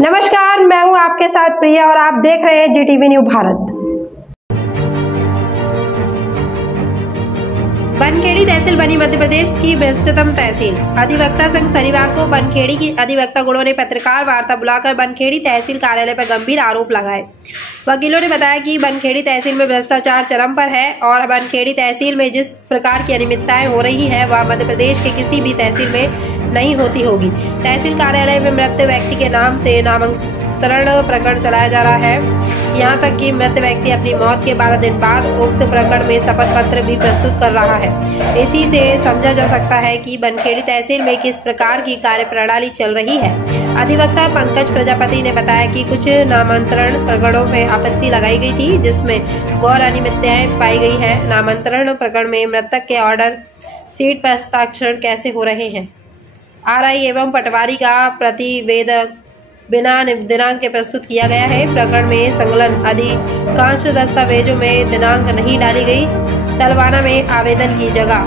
नमस्कार, मैं हूं आपके साथ प्रिया और आप देख रहे हैं जीटीवी न्यूज़ भारत। बनखेड़ी तहसील बनी मध्य प्रदेश की भ्रष्टतम तहसील। अधिवक्ता संघ शनिवार को बनखेड़ी की अधिवक्ता गुणों ने पत्रकार वार्ता बुलाकर बनखेड़ी तहसील कार्यालय पर गंभीर आरोप लगाए। वकीलों ने बताया कि बनखेड़ी तहसील में भ्रष्टाचार चरम पर है और बनखेड़ी तहसील में जिस प्रकार की अनियमितताएं हो रही हैं वह मध्य प्रदेश के किसी भी तहसील में नहीं होती होगी। तहसील कार्यालय में मृत व्यक्ति के नाम से नामांतरण प्रकरण चलाया जा रहा है। यहाँ तक कि मृत व्यक्ति अपनी मौत के 12 दिन बाद उक्त प्रकरण में शपथ पत्र भी प्रस्तुत कर रहा है। इसी से समझा जा सकता है कि बनखेड़ी तहसील में किस प्रकार की कार्यप्रणाली चल रही है। अधिवक्ता पंकज प्रजापति ने बताया कि कुछ नामांतरण प्रकरणों में आपत्ति लगाई गई थी जिसमें गौर अनियमितताएं पाई गई हैं। नामांतरण प्रकरण में मृतक के ऑर्डर सीट पर हस्ताक्षर कैसे हो रहे हैं। आरआई एवं पटवारी का प्रतिवेदक बिना दिनांक के प्रस्तुत किया गया है। प्रकरण में संलग्न अधिकांश दस्तावेजों में दिनांक नहीं डाली गई। तलवाना में आवेदन की जगह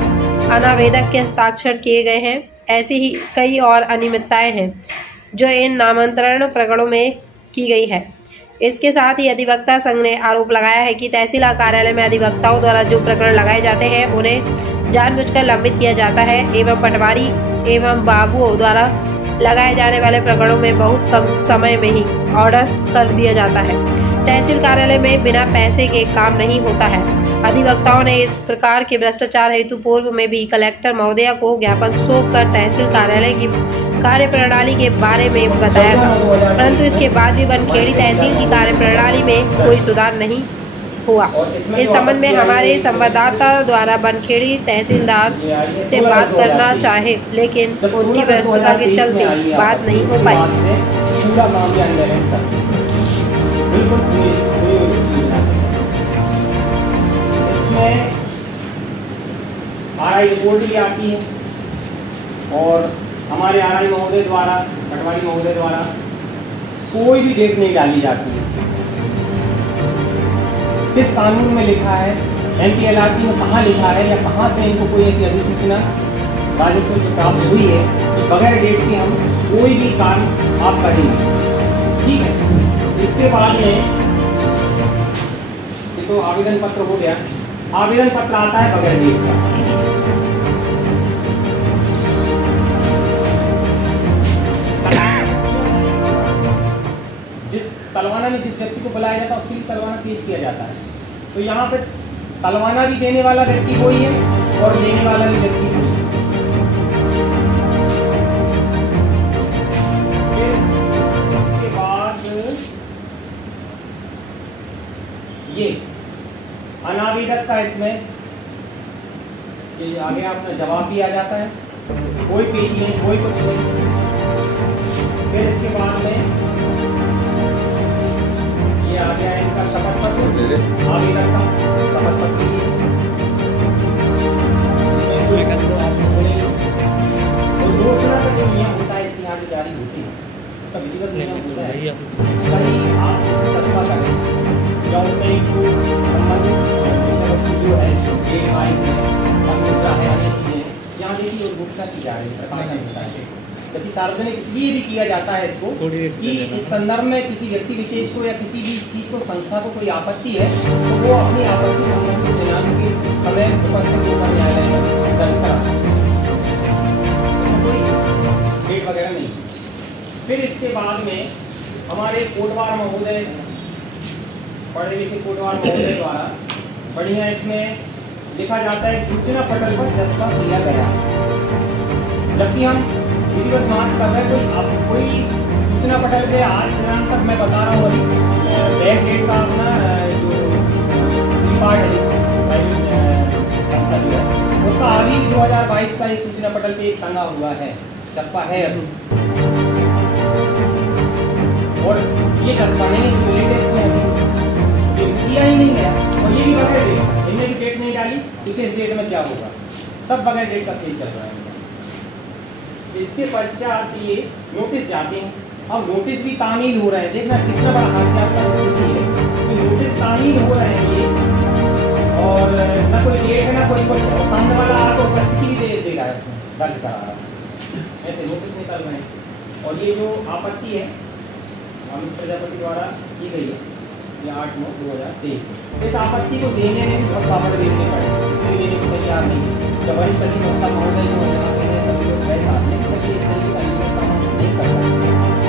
अनावेदक के हस्ताक्षर किए गए हैं। ऐसी ही कई और अनियमितताएं हैं जो इन नामांतरण प्रकरणों में की गई है। इसके साथ ही अधिवक्ता संघ ने आरोप लगाया है कि तहसील कार्यालय में अधिवक्ताओं द्वारा जो प्रकरण लगाए जाते हैं उन्हें जानबूझकर लंबित किया जाता है एवं पटवारी एवं बाबुओं द्वारा लगाए जाने वाले प्रकरणों में बहुत कम समय में ही ऑर्डर कर दिया जाता है। तहसील कार्यालय में बिना पैसे के काम नहीं होता है। अधिवक्ताओं ने इस प्रकार के भ्रष्टाचार हेतु पूर्व में भी कलेक्टर महोदया को ज्ञापन सौंप कर तहसील कार्यालय की कार्यप्रणाली के बारे में बताया था, परंतु इसके बाद भी बनखेड़ी तहसील की कार्यप्रणाली में कोई सुधार नहीं हुआ। इस संबंध में हमारे संवाददाता द्वारा बनखेड़ी तहसीलदार से बात करना चाहे लेकिन उनकी व्यस्तता के चलते बात नहीं हो पाई। इसमें आरआई रिपोर्ट भी आती है और हमारे आरआई महोदय द्वारा पटवारी महोदय द्वारा कोई भी डेट नहीं डाली जाती है। किस कानून में लिखा है, एमपीएलआरसी में कहाँ लिखा है या कहाँ से इनको कोई ऐसी अधिसूचना राजस्व की प्राप्त हुई है कि बगैर डेट के हम कोई भी काम आप करेंगे। ठीक है, इसके बाद में ये तो आवेदन पत्र हो गया। आवेदन पत्र आता है बगैर डेट का। तलवाना में जिस व्यक्ति को बुलाया जाता है उसके लिए तलवाना पेश किया जाता है। तो यहाँ पे तलवाना भी देने वाला व्यक्ति वही है और लेने वाला भी व्यक्ति वही है। फिर इसके बाद ये अनावेदक का इसमें ये आगे अपना जवाब भी आ जाता है, कोई पेश नहीं, कोई कुछ नहीं। फिर इसके बाद में ये आ गया इनका शपथ पत्र, आवेदन का शपथ पत्र। इसमें और घोषणा का जो नियम होता है इसकी यहाँ पे जारी होती है, इसका विधिवत नियम होता है, इसका आप चस्पा करें या उसमें संबंधित विषय वस्तु जो है यहाँ देखिए और घोषणा की जा रही है, प्रकाशन होता है। यदि सार्वजनिक इसलिए भी किया जाता है इसको कि इस संदर्भ में किसी व्यक्ति विशेष को या किसी भी चीज को संस्था को कोई आपत्ति है तो वो अपनी आपत्ति संबंधित दिनांक के समय उपस्थित होकर न्यायालय में दर्ज करा सकते हैं। इसमें कोई डेट वगैरह नहीं। फिर इसके बाद में हमारे कोटवार महोदय, पढ़े लिखे कोटवार महोदय द्वारा बढ़िया इसमें लिखा जाता है सूचना पटल पर चस्पा किया गया। जबकि हम विधिवत जांच कर रहे हैं कोई सूचना पटल पे आज दिनांक तक मैं बता रहा हूँ अभी बैक डेट का अपना जो पार्ट है उसका अभी 2022 का एक सूचना पटल पे टंगा हुआ है, चस्पा है अभी। और ये चस्पा नहीं है, लेटेस्ट है, ये किया ही नहीं है और ये भी बगैर डेट, इनने भी डेट नहीं डाली क्योंकि इस डेट में क्या होगा, सब बगैर डेट का खेल चल रहा है। इसके पश्चात ये नोटिस जाते हैं। अब नोटिस भी तामील हो रहे हैं, देखना कितना बड़ा हास्यास्पद स्थिति है कि नोटिस तामील हो रहे हैं ये और ना कोई डेट है ना कोई कुछ, सामने वाला आपको उपस्थिति भी दे रहा है उसमें दर्ज करा रहा है, ऐसे नोटिस निकल रहे हैं। और ये जो आपत्ति है अमित प्रजापति द्वारा की गई है, ये 8/9/2023 को। इस आपत्ति को देने में बहुत पापड़ देने पड़े, इसलिए देने को तैयार नहीं है। जब वरिष्ठ अधिवक्ता महोदय जो है यहाँ पे सभी लोग गए साथ में, सभी इस तरीके से नहीं कर सकते,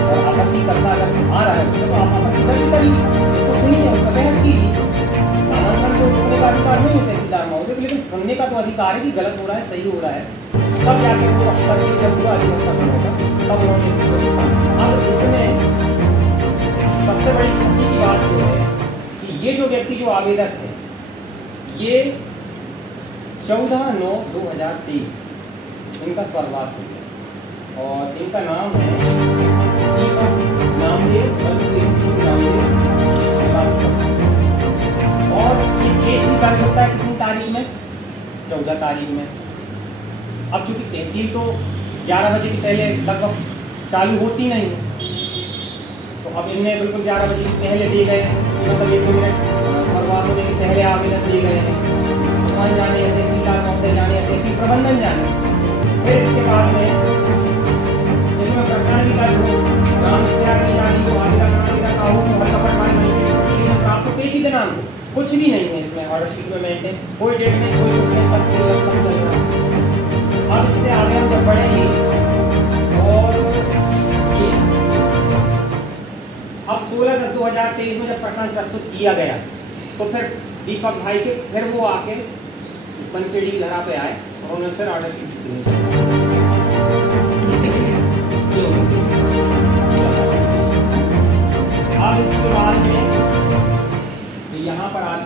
और आपत्ति करता अगर आ रहा है उसको तो आप आपत्ति दर्ज करिए, उसको सुनिए, उसका बहस कीजिए। नामांकन को रोकने का अधिकार नहीं है तहसीलदार महोदय, लेकिन सुनने का तो अधिकार है कि गलत हो रहा है, सही हो रहा है, तब जाके वो हस्तक्षेप जब हुआ अधिवक्ता होगा तब उन्होंने इसको। अब इसमें सबसे बड़ी खुशी की बात जो है कि ये जो व्यक्ति जो आवेदक है ये 14/9/2023 इनका स्वर्गवास हो गया, और इनका नाम है दीपक नामदेव, और ये केस भी दर्ज होता है कितनी तारीख में, 14 तारीख में। अब चूंकि तहसील तो 11 बजे के पहले लगभग चालू होती नहीं है, तो अब इनने बिल्कुल 11 बजे के पहले दे गए हैं, मतलब 1-2 मिनट स्वर्गवास होने के पहले आवेदन दे गए हैं। वहाँ जाने या तहसीलदार महोदय जाने या तहसील प्रबंधन जाने, फिर इसके बाद में इसमें प्रकरण भी दर्ज हो, नाम इश्तेहार की जानी हो, आवेदन का हो, हर कपड़ मानी प्राप्त पेशी दिनांक कुछ भी नहीं है इसमें, ऑर्डर शीट में मेंटेन कोई डेट नहीं, कोई कुछ नहीं, सब चल रहा है। अब इससे आगे हम जब बढ़ेंगे और ये अब 16/10/2023 में जब प्रकरण प्रस्तुत किया गया तो फिर दीपक भाई के फिर वो आके इस बनखेड़ी लहरा पे आए और उन्होंने फिर ऑर्डर शीट अब इसके बाद में यहाँ पर आते